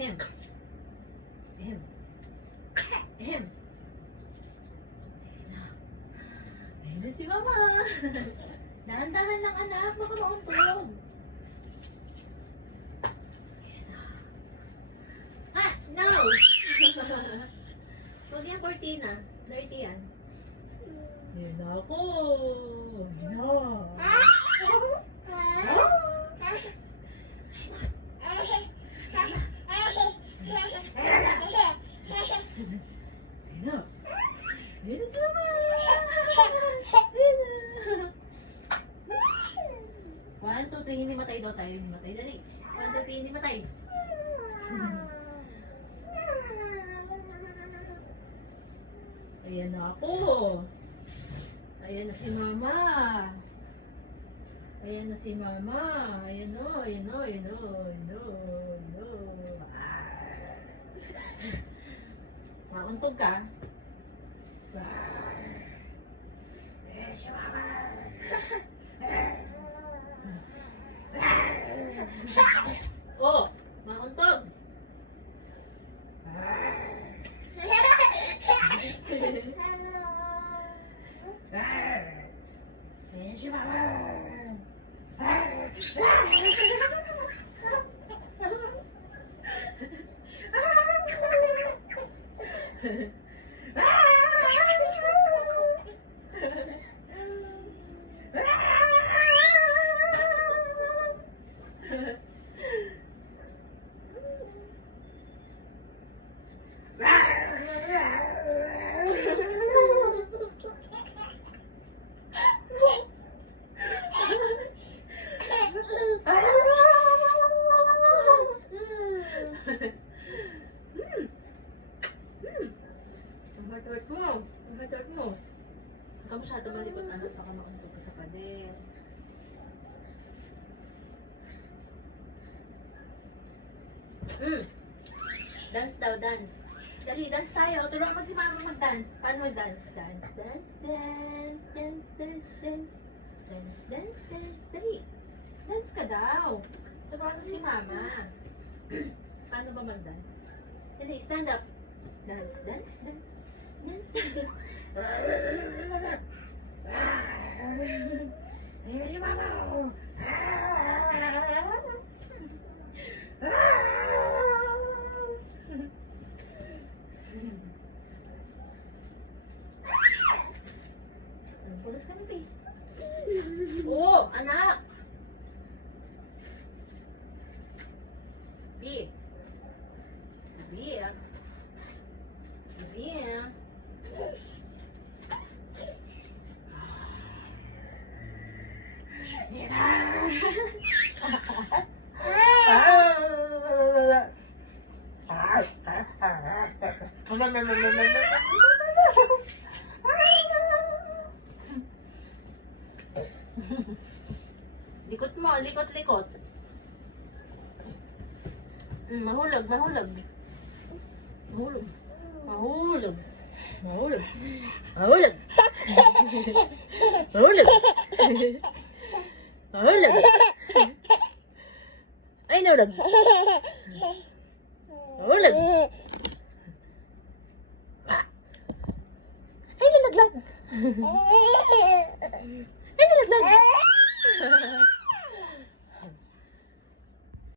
Ahem. Ahem. Ahem. Ayan na si Mama. Dahan-dahan lang anak, baka mauntog. Ah, no! Huwag yung cortina. Dirty yan. Yan ako. Yan. Ayan. Ayan si Mama. Ayan. 1, 2, 3, hindi matay daw tayo. Hindi matay. Dali. 1, 2, 3, hindi matay. Ayan na ako. Ayan na si Mama. Ayan na si Mama. Ayan o, ayan o, ayan o, ayan o, ayan o. Mauntog ka? Ayan si Mama. Oh, mauntog. Ayan si Mama. Ang heart mo. Ang heart mo. Huwag ka masyado malikot anak, baka mauntog ka sa pader. Dance daw, dance. Dali, dance tayo. Tulungan mo si Mama mag-dance. Paano mag-dance? Dance, dance, dance, dance, dance, dance. Dance, dance, dance. Dali. Dance ka daw. Tulungan mo si Mama. Paano ba mag-dance? Dali, stand up. Dance, dance, dance. Dance, dance. Ayan si Mama. Pulas ka ng face. Oh, anak! Bi. Bi. Bi. Likot mo, likot. Mahulog. Mahulog. Ay, nahulog. Mahulog. Ay, nalaglag. Ay, nalaglag.